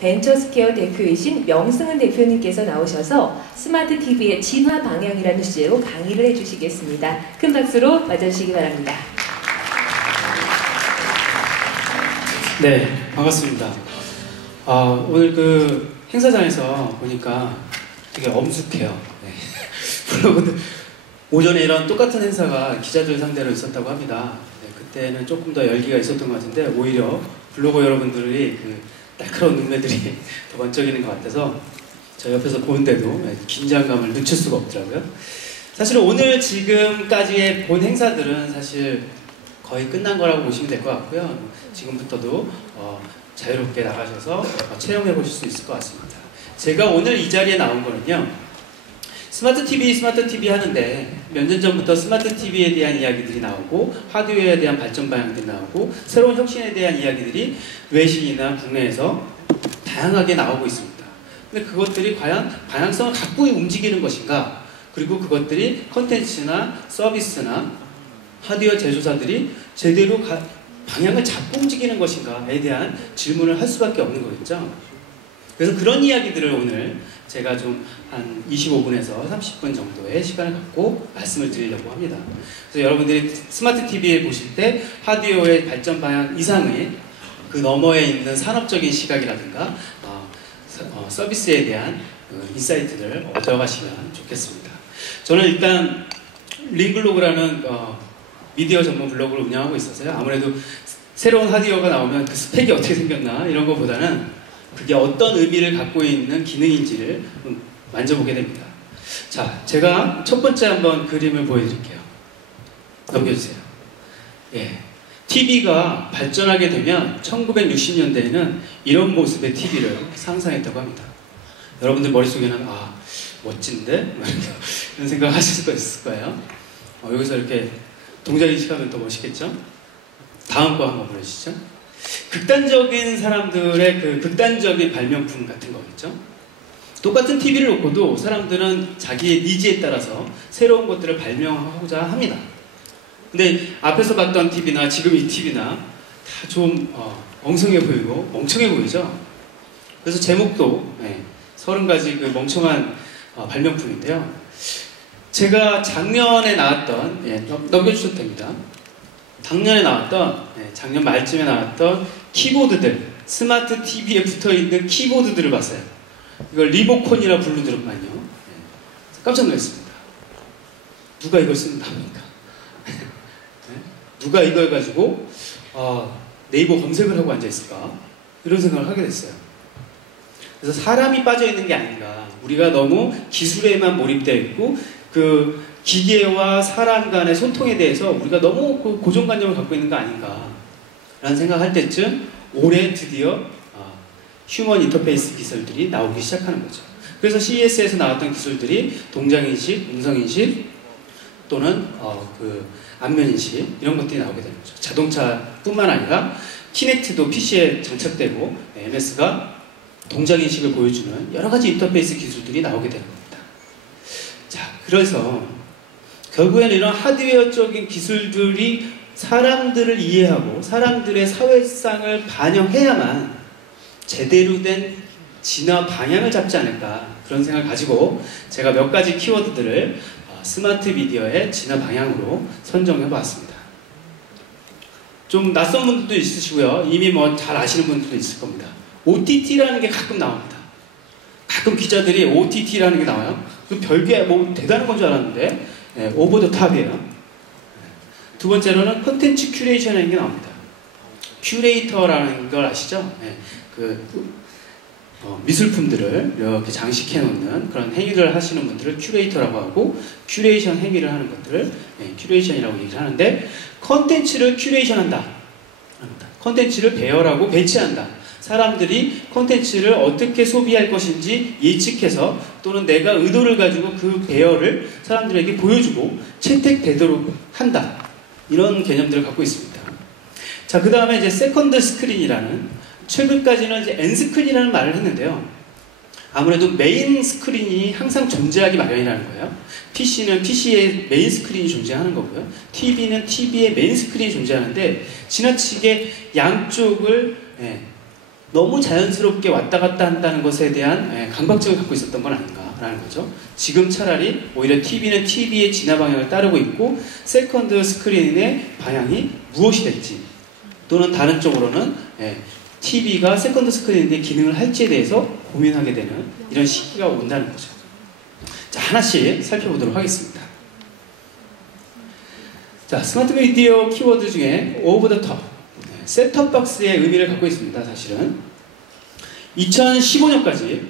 벤처스퀘어 대표이신 명승은 대표님께서 나오셔서 스마트 TV의 진화 방향이라는 주제로 강의를 해주시겠습니다. 큰 박수로 맞아주시기 바랍니다. 네, 반갑습니다. 오늘 그 행사장에서 보니까 되게 엄숙해요. 네. 블로그들 오전에 이런 똑같은 행사가 기자들 상대로 있었다고 합니다. 네, 그때는 조금 더 열기가 있었던 것 같은데 오히려 블로거 여러분들이 그 날카로운 눈매들이 더 번쩍이는 것 같아서 저 옆에서 보는데도 긴장감을 늦출 수가 없더라고요. 사실 오늘 지금까지의 본 행사들은 사실 거의 끝난 거라고 보시면 될 것 같고요. 지금부터도 자유롭게 나가셔서 체험해 보실 수 있을 것 같습니다. 제가 오늘 이 자리에 나온 거는요, 스마트 TV 하는데 몇 년 전부터 스마트 TV에 대한 이야기들이 나오고 하드웨어에 대한 발전 방향들이 나오고 새로운 혁신에 대한 이야기들이 외신이나 국내에서 다양하게 나오고 있습니다. 근데 그것들이 과연 방향성을 갖고 움직이는 것인가, 그리고 그것들이 컨텐츠나 서비스나 하드웨어 제조사들이 제대로 방향을 잡고 움직이는 것인가에 대한 질문을 할 수밖에 없는 거겠죠. 그래서 그런 이야기들을 오늘 제가 좀 한 25분에서 30분 정도의 시간을 갖고 말씀을 드리려고 합니다. 그래서 여러분들이 스마트 TV에 보실 때 하드웨어의 발전 방향 이상의 그 너머에 있는 산업적인 시각이라든가 서비스에 대한 인사이트를 얻어가시면 좋겠습니다. 저는 일단 링블로그라는 미디어 전문 블로그를 운영하고 있어서요. 아무래도 새로운 하드웨어가 나오면 그 스펙이 어떻게 생겼나 이런 것보다는 그게 어떤 의미를 갖고 있는 기능인지를 만져보게 됩니다. 자, 제가 첫 번째 한번 그림을 보여드릴게요. 넘겨주세요. 예, TV가 발전하게 되면 1960년대에는 이런 모습의 TV를 상상했다고 합니다. 여러분들 머릿속에는 멋진데? 이런 생각 하실 수가 있을 거예요. 여기서 이렇게 동작인식하면 더 멋있겠죠? 다음 거 한번 보여주시죠. 극단적인 사람들의 그 극단적인 발명품 같은 거겠죠? 똑같은 TV를 놓고도 사람들은 자기의 니즈에 따라서 새로운 것들을 발명하고자 합니다. 근데 앞에서 봤던 TV나 지금 이 TV나 다 좀 엉성해 보이고 멍청해 보이죠? 그래서 제목도 30가지 그 멍청한 발명품인데요. 제가 작년에 나왔던, 넘겨주셔도 됩니다. 작년 말쯤에 나왔던 키보드들, 스마트 TV에 붙어있는 키보드들을 봤어요. 이걸 리모콘이라 부르더만요. 깜짝 놀랐습니다. 누가 이걸 쓴답니까? 누가 이걸 가지고 네이버 검색을 하고 앉아있을까? 이런 생각을 하게 됐어요. 그래서 사람이 빠져있는 게 아닌가. 우리가 너무 기술에만 몰입되어 있고 그 기계와 사람 간의 소통에 대해서 우리가 너무 고정관념을 갖고 있는 거 아닌가 라는 생각할 때쯤 올해 드디어 휴먼 인터페이스 기술들이 나오기 시작하는 거죠. 그래서 CES에서 나왔던 기술들이 동작인식, 음성인식 또는 그 안면인식 이런 것들이 나오게 되는 거죠. 자동차뿐만 아니라 키넥트도 PC에 장착되고 MS가 동작인식을 보여주는 여러 가지 인터페이스 기술들이 나오게 되는 겁니다. 자, 그래서 결국에는 이런 하드웨어적인 기술들이 사람들을 이해하고 사람들의 사회상을 반영해야만 제대로 된 진화 방향을 잡지 않을까 그런 생각을 가지고 제가 몇 가지 키워드들을 스마트 미디어의 진화 방향으로 선정해 보았습니다. 좀 낯선 분들도 있으시고요. 이미 뭐 잘 아시는 분들도 있을 겁니다. OTT라는 게 가끔 나옵니다. 가끔 기자들이 OTT라는 게 나와요. 그 별게 뭐 대단한 건 줄 알았는데 오버 더 탑이에요. 두 번째로는 콘텐츠 큐레이션이라는 게 나옵니다. 큐레이터라는 걸 아시죠? 미술품들을 이렇게 장식해 놓는 그런 행위를 하시는 분들을 큐레이터라고 하고 큐레이션 행위를 하는 것들을 큐레이션이라고 얘기를 하는데 콘텐츠를 큐레이션한다. 콘텐츠를 배열하고 배치한다. 사람들이 콘텐츠를 어떻게 소비할 것인지 예측해서 또는 내가 의도를 가지고 그 배열을 사람들에게 보여주고 채택되도록 한다. 이런 개념들을 갖고 있습니다. 자, 그 다음에 이제 세컨드 스크린이라는, 최근까지는 이제 엔스크린이라는 말을 했는데요. 아무래도 메인 스크린이 항상 존재하기 마련이라는 거예요. PC는 PC의 메인 스크린이 존재하는 거고요. TV는 TV의 메인 스크린이 존재하는데 지나치게 양쪽을 너무 자연스럽게 왔다 갔다 한다는 것에 대한 강박증을 갖고 있었던 건 아닌가라는 거죠. 지금 차라리 오히려 TV는 TV의 진화 방향을 따르고 있고 세컨드 스크린의 방향이 무엇이 될지 또는 다른 쪽으로는 TV가 세컨드 스크린의 기능을 할지에 대해서 고민하게 되는 이런 시기가 온다는 거죠. 자, 하나씩 살펴보도록 하겠습니다. 자, 스마트 미디어 키워드 중에 오브 더 톱, 셋톱박스의 의미를 갖고 있습니다. 사실은 2015년까지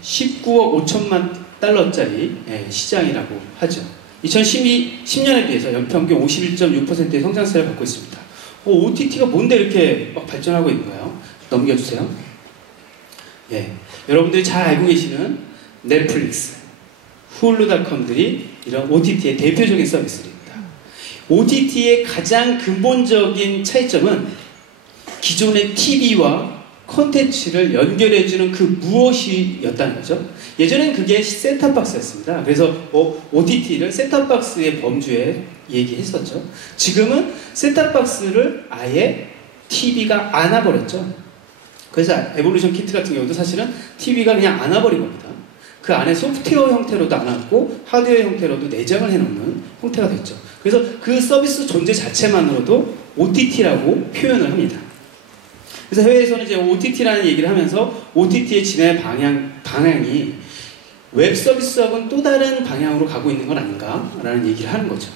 19억 5천만 달러짜리 시장이라고 하죠. 2010년에 비해서 연평균 51.6%의 성장세를 갖고 있습니다. OTT가 뭔데 이렇게 막 발전하고 있는가요? 넘겨주세요. 여러분들이 잘 알고 계시는 넷플릭스, 훌루닷컴들이 이런 OTT의 대표적인 서비스입니다. OTT의 가장 근본적인 차이점은 기존의 TV와 콘텐츠를 연결해주는 그 무엇이었다는 거죠. 예전엔 그게 셋탑박스였습니다. 그래서 OTT를 셋탑박스의 범주에 얘기했었죠. 지금은 셋탑박스를 아예 TV가 안아버렸죠. 그래서 에볼루션 키트 같은 경우도 사실은 TV가 그냥 안아버린 겁니다. 그 안에 소프트웨어 형태로도 안았고 하드웨어 형태로도 내장을 해놓는 형태가 됐죠. 그래서 그 서비스 존재 자체만으로도 OTT라고 표현을 합니다. 그래서 해외에서는 이제 OTT라는 얘기를 하면서 OTT의 진화의 방향이 웹 서비스하고는 또 다른 방향으로 가고 있는 건 아닌가라는 얘기를 하는 거죠.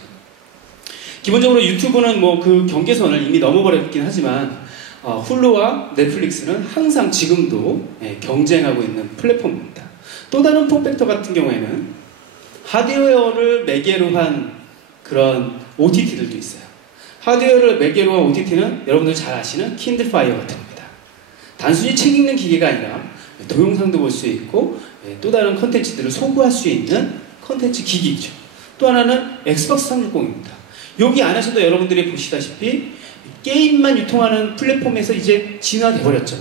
기본적으로 유튜브는 뭐 그 경계선을 이미 넘어버렸긴 하지만 훌루와 넷플릭스는 항상 지금도 경쟁하고 있는 플랫폼입니다. 또 다른 폼팩터 같은 경우에는 하드웨어를 매개로 한 그런 OTT들도 있어요. 하드웨어를 매개로 한 OTT는 여러분들 잘 아시는 킨들파이어 같은 겁니다. 단순히 책 읽는 기계가 아니라 동영상도 볼 수 있고 또 다른 컨텐츠들을 소구할 수 있는 컨텐츠 기기죠. 또 하나는 엑스박스 360입니다. 여기 안에서도 여러분들이 보시다시피 게임만 유통하는 플랫폼에서 이제 진화돼 버렸죠.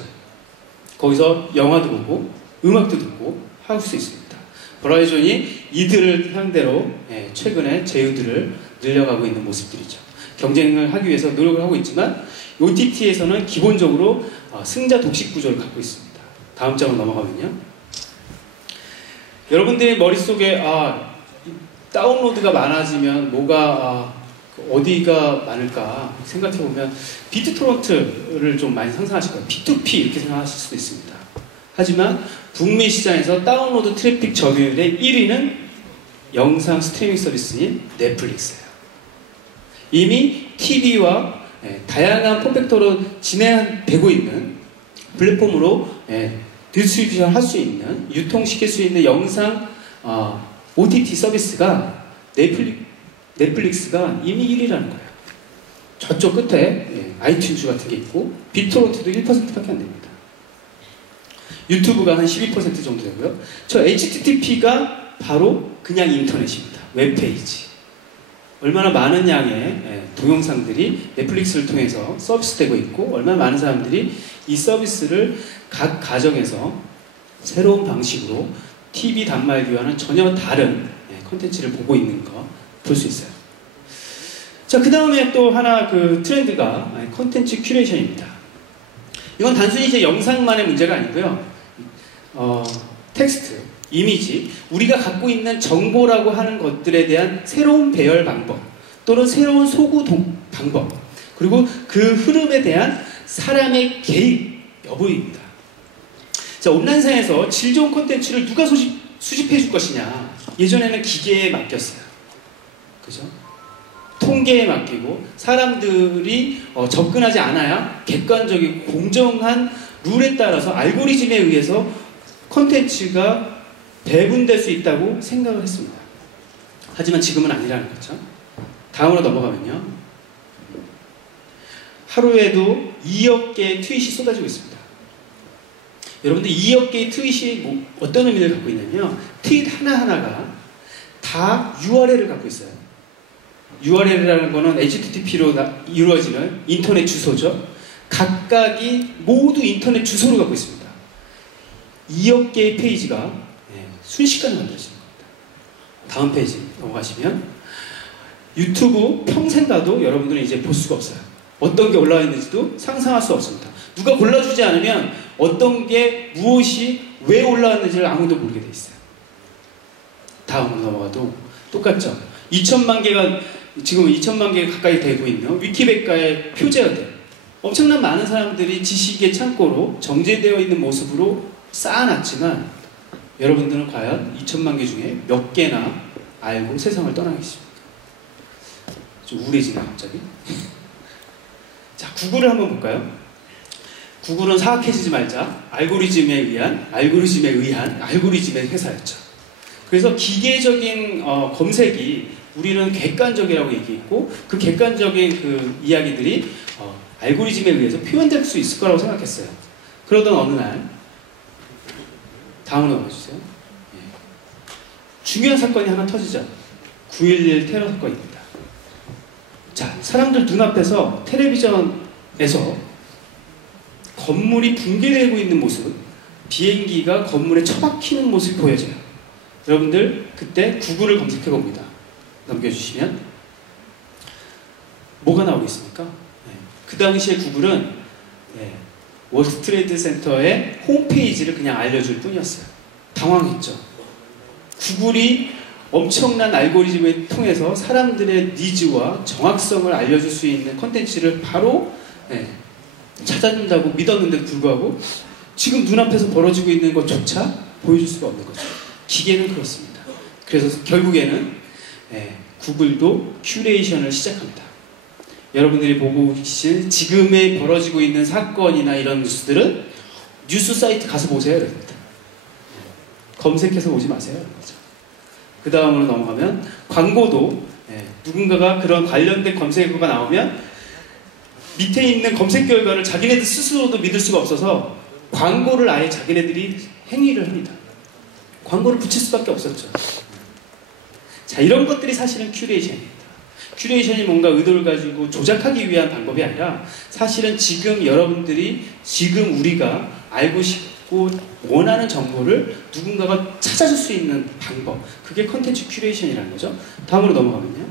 거기서 영화도 보고 음악도 듣고 할 수 있습니다. 버라이즌이 이들을 상대로 최근에 제휴들을 늘려가고 있는 모습들이죠. 경쟁을 하기 위해서 노력을 하고 있지만 OTT에서는 기본적으로 승자 독식 구조를 갖고 있습니다. 다음 장으로 넘어가면요. 여러분들의 머릿속에 다운로드가 많아지면 뭐가 어디가 많을까 생각해보면 비트토런트를 좀 많이 상상하실 거예요. P2P 이렇게 생각하실 수도 있습니다. 하지만 북미 시장에서 다운로드 트래픽 점유율의 1위는 영상 스트리밍 서비스인 넷플릭스예요. 이미 TV와 다양한 폼팩터로 진행되고 있는 플랫폼으로 디스트리뷰션 할 수 있는, 유통시킬 수 있는 영상 OTT 서비스가 넷플릭스가 이미 1위라는 거예요. 저쪽 끝에 아이튠즈 같은 게 있고 빅토런트도 1%밖에 안 됩니다. 유튜브가 한 12% 정도 되고요. 저 HTTP가 바로 그냥 인터넷입니다. 웹페이지. 얼마나 많은 양의 동영상들이 넷플릭스를 통해서 서비스되고 있고 얼마나 많은 사람들이 이 서비스를 각 가정에서 새로운 방식으로 TV 단말기와는 전혀 다른 콘텐츠를 보고 있는 거 볼 수 있어요. 자, 그 다음에 또 하나 그 트렌드가 콘텐츠 큐레이션입니다. 이건 단순히 이제 영상만의 문제가 아니고요. 텍스트, 이미지, 우리가 갖고 있는 정보라고 하는 것들에 대한 새로운 배열 방법 또는 새로운 소구 방법 그리고 그 흐름에 대한 사람의 개입 여부입니다. 자, 온라인상에서 질 좋은 콘텐츠를 누가 수집해 줄 것이냐. 예전에는 기계에 맡겼어요. 그죠? 통계에 맡기고 사람들이 접근하지 않아야 객관적이고 공정한 룰에 따라서 알고리즘에 의해서 콘텐츠가 배분될 수 있다고 생각을 했습니다. 하지만 지금은 아니라는 거죠. 다음으로 넘어가면요. 하루에도 2억 개의 트윗이 쏟아지고 있습니다. 여러분들 2억 개의 트윗이 어떤 의미를 갖고 있냐면 트윗 하나하나가 다 URL을 갖고 있어요. URL이라는 거는 HTTP로 이루어지는 인터넷 주소죠. 각각이 모두 인터넷 주소를 갖고 있습니다. 2억 개의 페이지가 순식간에 만들어지는 겁니다. 다음 페이지 넘어가시면 유튜브 평생 가도 여러분들은 이제 볼 수가 없어요. 어떤 게 올라와 있는지도 상상할 수 없습니다. 누가 골라주지 않으면 어떤 게 무엇이 왜 올라왔는지를 아무도 모르게 돼 있어요. 다음으로 넘어가도 똑같죠. 2천만 개가 지금 2천만 개 가까이 되고 있는 위키백과의 표제어들, 엄청난 많은 사람들이 지식의 창고로 정제되어 있는 모습으로 쌓아놨지만 여러분들은 과연 2천만 개 중에 몇 개나 알고 세상을 떠나겠습니까? 좀 우울해지네 갑자기. 자, 구글을 한번 볼까요? 구글은 사악해지지 말자, 알고리즘의 회사였죠. 그래서 기계적인 검색이 우리는 객관적이라고 얘기했고, 그 객관적인 그 이야기들이 알고리즘에 의해서 표현될 수 있을 거라고 생각했어요. 그러던 어느 날, 다음으로 넘어주세요. 예. 중요한 사건이 하나 터지죠. 9.11 테러 사건입니다. 자, 사람들 눈앞에서 텔레비전에서 건물이 붕괴되고 있는 모습, 비행기가 건물에 처박히는 모습이 보여져요. 여러분들 그때 구글을 검색해 봅니다. 넘겨주시면 뭐가 나오겠습니까? 네. 그 당시에 구글은 월스트레이트 센터의 홈페이지를 그냥 알려줄 뿐이었어요. 당황했죠. 구글이 엄청난 알고리즘을 통해서 사람들의 니즈와 정확성을 알려줄 수 있는 컨텐츠를 바로 찾아준다고 믿었는데도 불구하고 지금 눈앞에서 벌어지고 있는 것조차 보여줄 수가 없는 거죠. 기계는 그렇습니다. 그래서 결국에는 구글도 큐레이션을 시작합니다. 여러분들이 보고 계신 지금에 벌어지고 있는 사건이나 이런 뉴스들은 뉴스 사이트 가서 보세요. 여러분들. 검색해서 보지 마세요. 그 다음으로 넘어가면 광고도 누군가가 그런 관련된 검색어가 나오면 밑에 있는 검색 결과를 자기네들 스스로도 믿을 수가 없어서 광고를 아예 자기네들이 행위를 합니다. 광고를 붙일 수밖에 없었죠. 자, 이런 것들이 사실은 큐레이션입니다. 큐레이션이 뭔가 의도를 가지고 조작하기 위한 방법이 아니라 사실은 지금 여러분들이 지금 우리가 알고 싶고 원하는 정보를 누군가가 찾아줄 수 있는 방법, 그게 컨텐츠 큐레이션이라는 거죠. 다음으로 넘어가면요.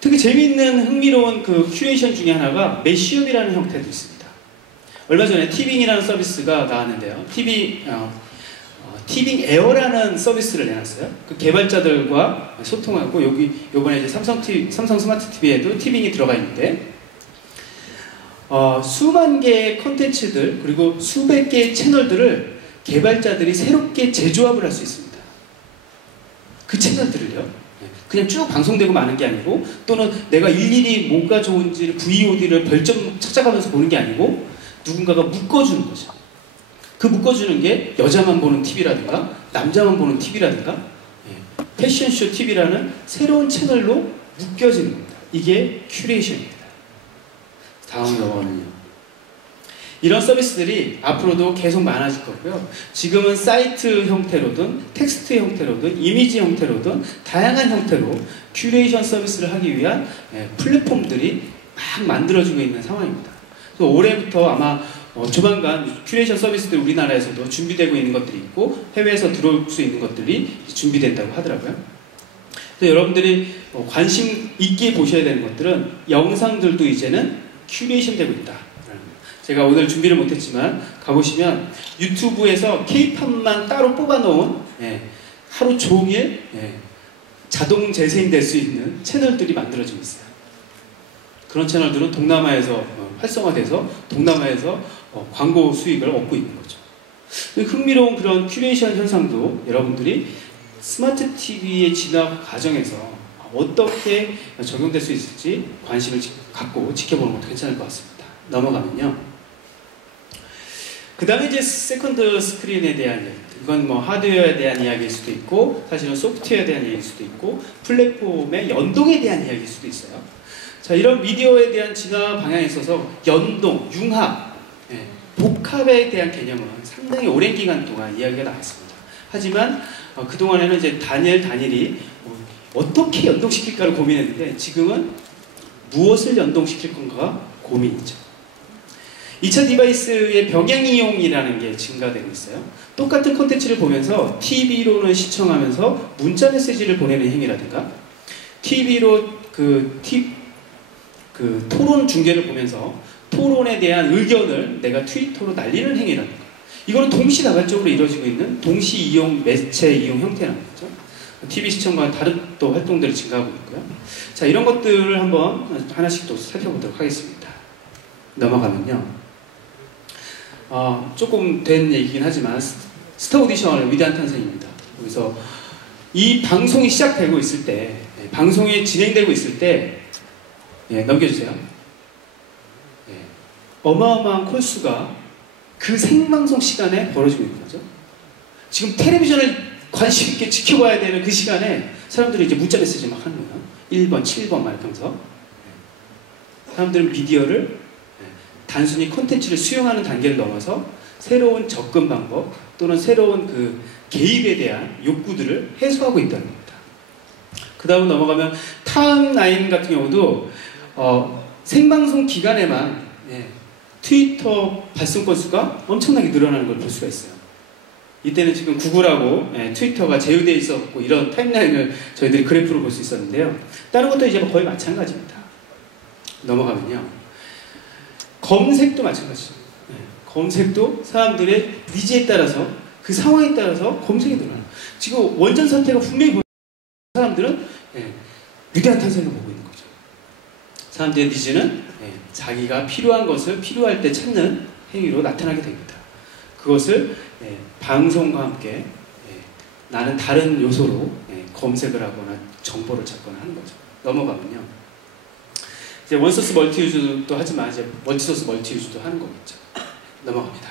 되게 재미있는 흥미로운 그 큐레이션 중에 하나가 매시업이라는 형태도 있습니다. 얼마 전에 티빙이라는 서비스가 나왔는데요. 티빙 에어라는 서비스를 내놨어요. 그 개발자들과 소통하고 요번에 이제 삼성 스마트 TV에도 티빙이 들어가 있는데 수만 개의 컨텐츠들 그리고 수백 개의 채널들을 개발자들이 새롭게 재조합을 할 수 있습니다. 그 채널들을요. 그냥 쭉 방송되고 마는 게 아니고 또는 내가 일일이 뭐가 좋은지를 VOD를 별점 찾아가면서 보는 게 아니고 누군가가 묶어주는 거죠. 그 묶어주는 게 여자만 보는 TV라든가 남자만 보는 TV라든가 패션쇼 TV라는 새로운 채널로 묶여지는 겁니다. 이게 큐레이션입니다. 다음 넘어가면요. 이런 서비스들이 앞으로도 계속 많아질 거고요. 지금은 사이트 형태로든 텍스트 형태로든 이미지 형태로든 다양한 형태로 큐레이션 서비스를 하기 위한 플랫폼들이 막 만들어지고 있는 상황입니다. 그래서 올해부터 아마 조만간 큐레이션 서비스들 우리나라에서도 준비되고 있는 것들이 있고 해외에서 들어올 수 있는 것들이 준비된다고 하더라고요. 그래서 여러분들이 관심 있게 보셔야 되는 것들은 영상들도 이제는 큐레이션 되고 있다. 제가 오늘 준비를 못했지만 가보시면 유튜브에서 K-팝만 따로 뽑아놓은 하루 종일 자동 재생될 수 있는 채널들이 만들어지고 있어요. 그런 채널들은 동남아에서 활성화돼서 동남아에서 광고 수익을 얻고 있는 거죠. 흥미로운 그런 큐레이션 현상도 여러분들이 스마트 TV의 진화 과정에서 어떻게 적용될 수 있을지 관심을 갖고 지켜보는 것도 괜찮을 것 같습니다. 넘어가면요. 그 다음에 이제 세컨드 스크린에 대한 이야기. 이건 뭐 하드웨어에 대한 이야기일 수도 있고 사실은 소프트웨어에 대한 이야기일 수도 있고 플랫폼의 연동에 대한 이야기일 수도 있어요. 자, 이런 미디어에 대한 진화 방향에 있어서 연동, 융합, 복합에 대한 개념은 상당히 오랜 기간 동안 이야기가 나왔습니다. 하지만 그동안에는 이제 단일이 어떻게 연동시킬까를 고민했는데 지금은 무엇을 연동시킬 건가가 고민이죠. 2차 디바이스의 병행 이용이라는 게 증가되고 있어요. 똑같은 콘텐츠를 보면서 TV로는 시청하면서 문자 메시지를 보내는 행위라든가 TV로 그 토론 중계를 보면서 토론에 대한 의견을 내가 트위터로 날리는 행위라는 거예요. 이거는 동시다발적으로 이루어지고 있는 동시 이용 매체 이용 형태라는 거죠. TV 시청과 다른 또 활동들이 증가하고 있고요. 자, 이런 것들을 한번 하나씩 또 살펴보도록 하겠습니다. 넘어가면요. 조금 된 얘기긴 하지만 스타 오디션의 위대한 탄생입니다. 그래서 이 방송이 시작되고 있을 때, 방송이 진행되고 있을 때, 넘겨주세요. 어마어마한 콜수가 그 생방송 시간에 벌어지고 있는 거죠. 지금 텔레비전을 관심 있게 지켜봐야 되는 그 시간에 사람들이 이제 문자 메시지 막 하는 거예요. 1번, 7번 막 이러면서. 사람들은 미디어를 단순히 콘텐츠를 수용하는 단계를 넘어서 새로운 접근 방법 또는 새로운 그 개입에 대한 욕구들을 해소하고 있다는 겁니다. 그 다음 넘어가면 타임9 같은 경우도 생방송 기간에만 트위터 발송 건수가 엄청나게 늘어나는 걸 볼 수가 있어요. 이때는 지금 구글하고 트위터가 제휴되어 있었고 이런 타임라인을 저희들이 그래프로 볼 수 있었는데요. 다른 것도 이제 거의 마찬가지입니다. 넘어가면요. 검색도 마찬가지죠. 검색도 사람들의 니즈에 따라서 그 상황에 따라서 검색이 늘어나요. 지금 원전 사태가 분명히 보이는 사람들은 위대한 탄생을 보고 있는 거죠. 사람들의 니즈는 자기가 필요한 것을 필요할 때 찾는 행위로 나타나게 됩니다. 그것을 방송과 함께 나는 다른 요소로 검색을 하거나 정보를 찾거나 하는 거죠. 넘어가면요. 이제 원소스 멀티 유즈도 하지만 이제 멀티소스 멀티 유즈도 하는 거겠죠. 넘어갑니다.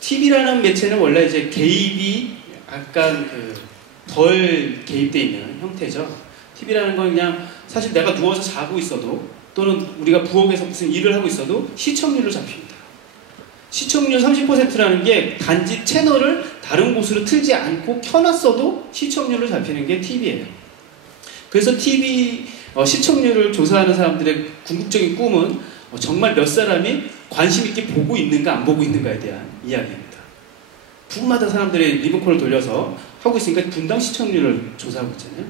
TV라는 매체는 원래 이제 개입이 약간 덜 개입되어 있는 형태죠. TV라는 건 그냥 사실 내가 누워서 자고 있어도 또는 우리가 부엌에서 무슨 일을 하고 있어도 시청률로 잡힙니다. 시청률 30%라는 게 단지 채널을 다른 곳으로 틀지 않고 켜놨어도 시청률로 잡히는 게 TV예요. 그래서 TV 시청률을 조사하는 사람들의 궁극적인 꿈은 정말 몇 사람이 관심 있게 보고 있는가 안 보고 있는가에 대한 이야기입니다. 분마다 사람들이 리모컨을 돌려서 하고 있으니까 분당 시청률을 조사하고 있잖아요.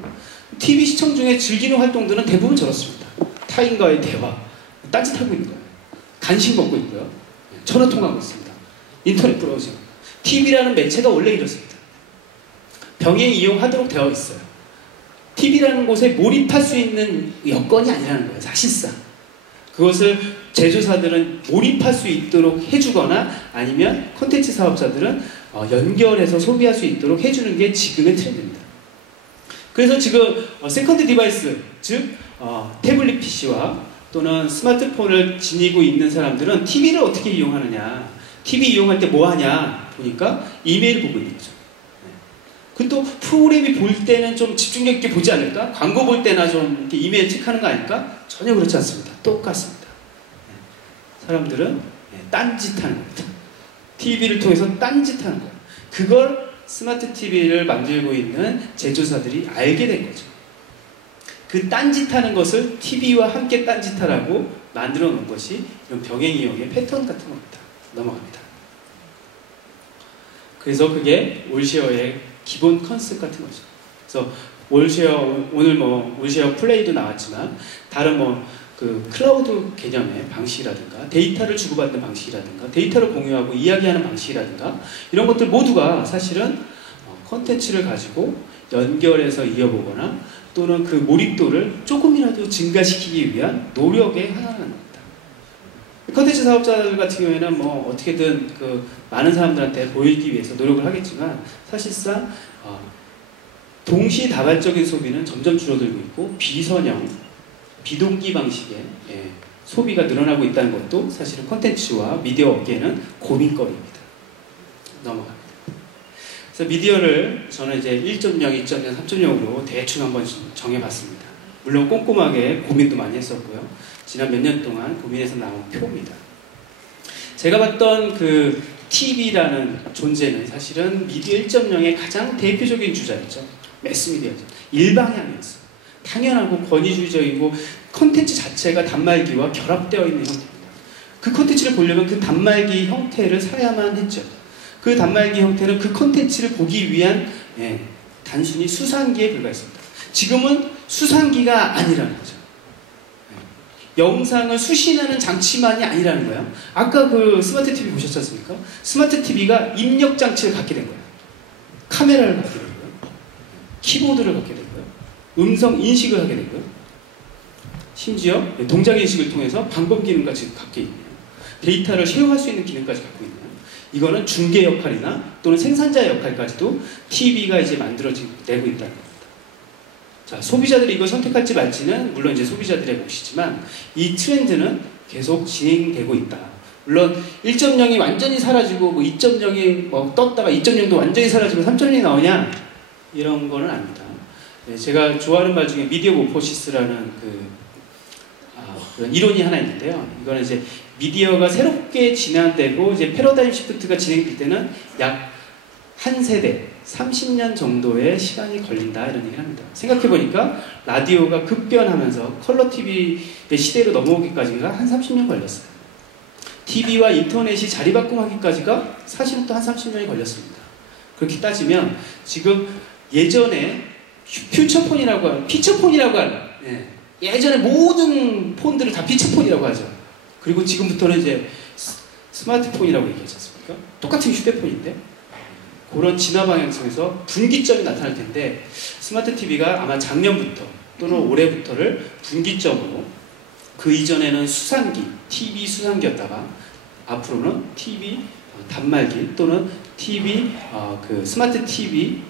TV 시청 중에 즐기는 활동들은 대부분 저렇습니다. 타인과의 대화, 딴짓하고 있는 거예요. 간식 먹고 있고요. 전화 통화하고 있습니다. 인터넷 브라우징. TV라는 매체가 원래 이렇습니다. 병행 이용하도록 되어 있어요. TV라는 곳에 몰입할 수 있는 여건이 아니라는 거예요. 사실상. 그것을 제조사들은 몰입할 수 있도록 해주거나 아니면 콘텐츠 사업자들은 연결해서 소비할 수 있도록 해주는 게 지금의 트렌드입니다. 그래서 지금 세컨드 디바이스, 즉 태블릿 PC와 또는 스마트폰을 지니고 있는 사람들은 TV를 어떻게 이용하느냐, TV 이용할 때 뭐 하냐 보니까 이메일 보고 있는 거죠. 그 또 프로그램이 볼 때는 좀 집중력 있게 보지 않을까? 광고 볼 때나 좀 이렇게 이메일 체크하는 거 아닐까? 전혀 그렇지 않습니다. 똑같습니다. 사람들은 딴짓하는 겁니다. TV를 통해서 딴짓하는 거예요. 그걸 스마트 TV를 만들고 있는 제조사들이 알게 된 거죠. 그 딴짓하는 것을 TV와 함께 딴짓하라고 만들어 놓은 것이 이런 병행 이용의 패턴 같은 겁니다. 넘어갑니다. 그래서 그게 올쉐어의 기본 컨셉 같은 거죠. 그래서 올쉐어, 오늘 올쉐어 플레이도 나왔지만 다른 그 클라우드 개념의 방식이라든가 데이터를 주고받는 방식이라든가 데이터를 공유하고 이야기하는 방식이라든가 이런 것들 모두가 사실은 컨텐츠를 가지고 연결해서 이어보거나 또는 그 몰입도를 조금이라도 증가시키기 위한 노력의 하나라는 겁니다. 컨텐츠 사업자들 같은 경우에는 어떻게든 그 많은 사람들한테 보이기 위해서 노력을 하겠지만 사실상 동시다발적인 소비는 점점 줄어들고 있고 비선형, 비동기 방식의 소비가 늘어나고 있다는 것도 사실은 컨텐츠와 미디어 업계는 고민거리입니다. 넘어갑니다. 그래서 미디어를 저는 이제 1.0, 2.0, 3.0으로 대충 한번 정해봤습니다. 물론 꼼꼼하게 고민도 많이 했었고요. 지난 몇 년 동안 고민해서 나온 표입니다. 제가 봤던 그 TV라는 존재는 사실은 미디어 1.0의 가장 대표적인 주자였죠. 매스미디어죠. 일방향이었어요. 당연하고 권위주의적이고 컨텐츠 자체가 단말기와 결합되어 있는 형태입니다. 그 컨텐츠를 보려면 그 단말기 형태를 사야만 했죠. 그 단말기 형태는 그 컨텐츠를 보기 위한 단순히 수상기에 불과했습니다. 지금은 수상기가 아니라는 거죠. 영상을 수신하는 장치만이 아니라는 거예요. 아까 그 스마트 TV 보셨지 않습니까? 스마트 TV가 입력 장치를 갖게 된 거예요. 카메라를 갖게 된 거예요. 키보드를 갖게 된 거예요. 음성 인식을 하게 된 거예요. 심지어 동작 인식을 통해서 방법 기능까지 갖게 있네요. 데이터를 쉐어할 수 있는 기능까지 갖고 있네요. 이거는 중개 역할이나 또는 생산자 역할까지도 TV가 이제 만들어지고 있다는 겁니다. 자, 소비자들이 이걸 선택할지 말지는 물론 이제 소비자들의 몫이지만 이 트렌드는 계속 진행되고 있다. 물론 1.0이 완전히 사라지고 뭐 2.0이 뭐 떴다가 2.0도 완전히 사라지고 3.0이 나오냐 이런 거는 아닙니다. 네, 제가 좋아하는 말 중에 미디어 모포시스라는 그런 이론이 하나 있는데요. 이거는 이제 미디어가 새롭게 진화되고 이제 패러다임 시프트가 진행될 때는 약 한 세대 30년 정도의 시간이 걸린다 이런 얘기를 합니다. 생각해보니까 라디오가 급변하면서 컬러 TV의 시대로 넘어오기까지가 한 30년 걸렸어요. TV와 인터넷이 자리바꿈하기까지가 사실은 또 한 30년이 걸렸습니다. 그렇게 따지면 지금 예전에 퓨처폰이라고 하는 피처폰이라고 하는 예전에 모든 폰들을 다 피처폰이라고 하죠. 그리고 지금부터는 이제 스마트폰이라고 얘기하지 않습니까? 똑같은 휴대폰인데 그런 진화 방향성에서 분기점이 나타날 텐데 스마트 TV가 아마 작년부터 또는 올해부터를 분기점으로 그 이전에는 수상기, TV 수상기였다가 앞으로는 TV 단말기 또는 TV 그 스마트 TV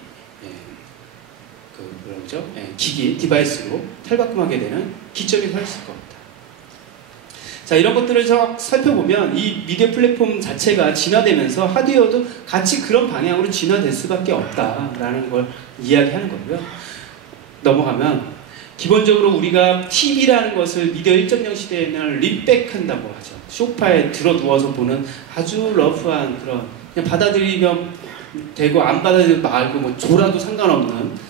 그러죠? 기기, 디바이스로 탈바꿈하게 되는 기점이 서 있을 겁니다. 자, 이런 것들을 살펴보면 이 미디어 플랫폼 자체가 진화되면서 하드웨어도 같이 그런 방향으로 진화될 수밖에 없다라는 걸 이야기하는 거고요. 넘어가면 기본적으로 우리가 TV라는 것을 미디어 1.0 시대에는 립백한다고 하죠. 소파에 들어 누워서 보는 아주 러프한 그런 그냥 받아들이면 되고 안 받아들이면 말고 뭐 졸아도 상관없는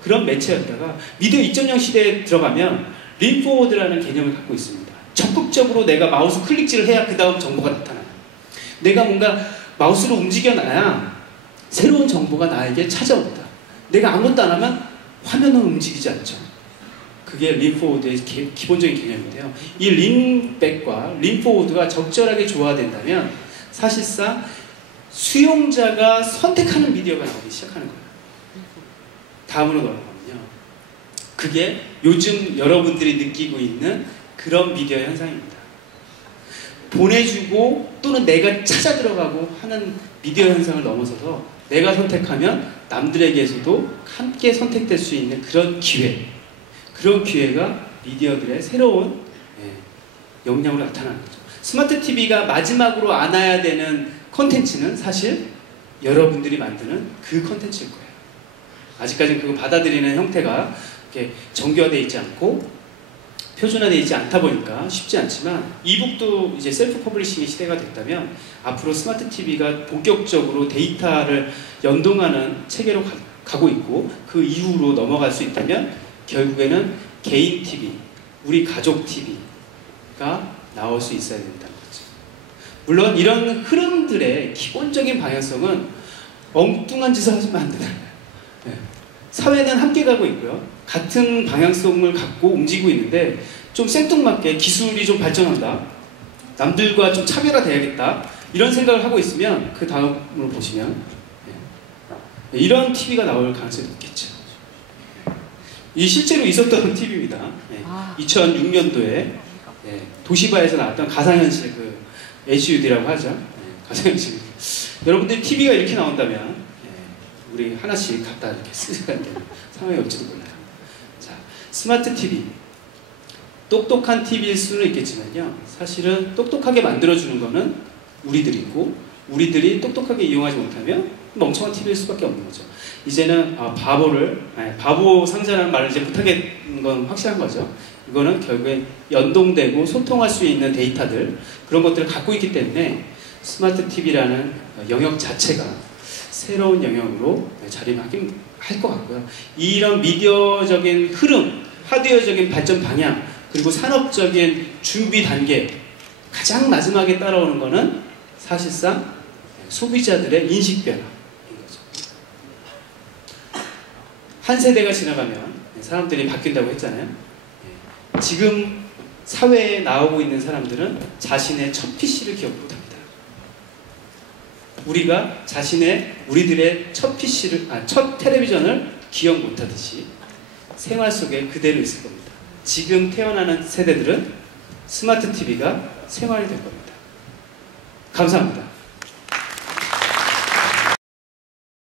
그런 매체였다가 미디어 2.0 시대에 들어가면 림포워드라는 개념을 갖고 있습니다. 적극적으로 내가 마우스 클릭질을 해야 그 다음 정보가 나타나요. 내가 뭔가 마우스를 움직여놔야 새로운 정보가 나에게 찾아옵니다. 내가 아무것도 안 하면 화면은 움직이지 않죠. 그게 림포워드의 기본적인 개념인데요. 이 림백과 림포워드가 적절하게 조화된다면 사실상 수용자가 선택하는 미디어가 나오기 시작하는 거예요. 다음으로 넘어가면요. 그게 요즘 여러분들이 느끼고 있는 그런 미디어 현상입니다. 보내주고 또는 내가 찾아 들어가고 하는 미디어 현상을 넘어서서 내가 선택하면 남들에게서도 함께 선택될 수 있는 그런 기회, 그런 기회가 미디어들의 새로운 역량으로 나타나는 거죠. 스마트 TV가 마지막으로 안아야 되는 컨텐츠는 사실 여러분들이 만드는 그 컨텐츠일 거예요. 아직까지는 그거 받아들이는 형태가 이렇게 정교화되어 있지 않고 표준화되어 있지 않다 보니까 쉽지 않지만 이북도 이제 셀프 퍼블리싱의 시대가 됐다면 앞으로 스마트 TV가 본격적으로 데이터를 연동하는 체계로 가고 있고 그 이후로 넘어갈 수 있다면 결국에는 개인 TV, 우리 가족 TV가 나올 수 있어야 된다는 거죠. 물론 이런 흐름들의 기본적인 방향성은 엉뚱한 짓을 하시면 안 된다. 사회는 함께 가고 있고요. 같은 방향성을 갖고 움직이고 있는데 좀 생뚱맞게 기술이 좀 발전한다. 남들과 좀 차별화돼야겠다. 이런 생각을 하고 있으면 그 다음으로 보시면 이런 TV가 나올 가능성이 높겠죠. 이 실제로 있었던 TV입니다. 2006년도에 도시바에서 나왔던 가상현실 그 HUD라고 하죠. 가상현실. 여러분들 TV가 이렇게 나온다면 우리 하나씩 갖다 이렇게 쓰셔야 되는 상황이 올지도 몰라요. 자, 스마트 TV. 똑똑한 TV일 수는 있겠지만요. 사실은 똑똑하게 만들어주는 거는 우리들이고 우리들이 똑똑하게 이용하지 못하면 멍청한 TV일 수밖에 없는 거죠. 이제는 바보 상자라는 말을 이제 못하겠는 건 확실한 거죠. 이거는 결국에 연동되고 소통할 수 있는 데이터들 그런 것들을 갖고 있기 때문에 스마트 TV라는 영역 자체가 새로운 영역으로 자리매김할 것 같고요. 이런 미디어적인 흐름, 하드웨어적인 발전 방향, 그리고 산업적인 준비 단계 가장 마지막에 따라오는 것은 사실상 소비자들의 인식 변화인 거죠. 한 세대가 지나가면 사람들이 바뀐다고 했잖아요. 지금 사회에 나오고 있는 사람들은 자신의 첫 PC를 기억 못합니다. 우리가 우리들의 첫 PC를, 첫 텔레비전을 기억 못하듯이 생활 속에 그대로 있을 겁니다. 지금 태어나는 세대들은 스마트 TV가 생활이 될 겁니다. 감사합니다.